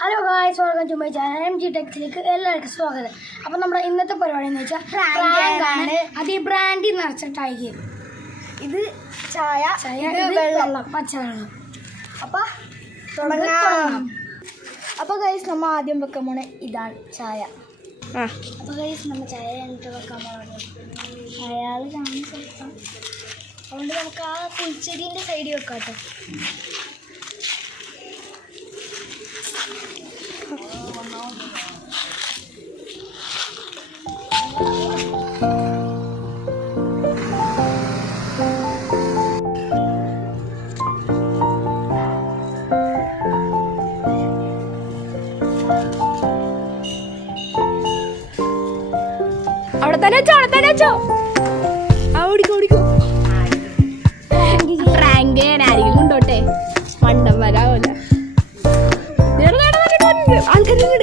Hello guys, welcome to my channel MG ടെക്സിലേക്ക് എല്ലാവർക്കും സ്വാഗതം. അപ്പം നമ്മുടെ ഇന്നത്തെ പരിപാടി എന്ന് വെച്ചാൽ പ്രാങ്കാണ്. അത് ഈ ബ്രാൻഡിൽ നിറച്ച ടൈക്ക്, ഇത് ചായ, വെള്ളം, പച്ചവെള്ളം. അപ്പം തുടങ്ങാം. അപ്പോൾ ഗൈസ് നമ്മൾ ആദ്യം വെക്കാൻ പോണേ ഇതാണ് ചായ. അപ്പോൾ ഗൈസ് നമ്മൾ ചായ എന്നിട്ട് വെക്കാൻ പോകണം. അയാൾ കാണുന്ന സ്ഥലത്താണ്, അതുകൊണ്ട് നമുക്ക് ആ പുൽച്ചെടീൻ്റെ സൈഡിൽ വെക്കാം കേട്ടോ. അവിടെ തന്നെ വെച്ചോ ഓടിക്കോ ഫ്രാങ്ക് ആരെങ്കിലും കൊണ്ടോട്ടെ, മണ്ടം വരാവൂല ആൾക്കാർ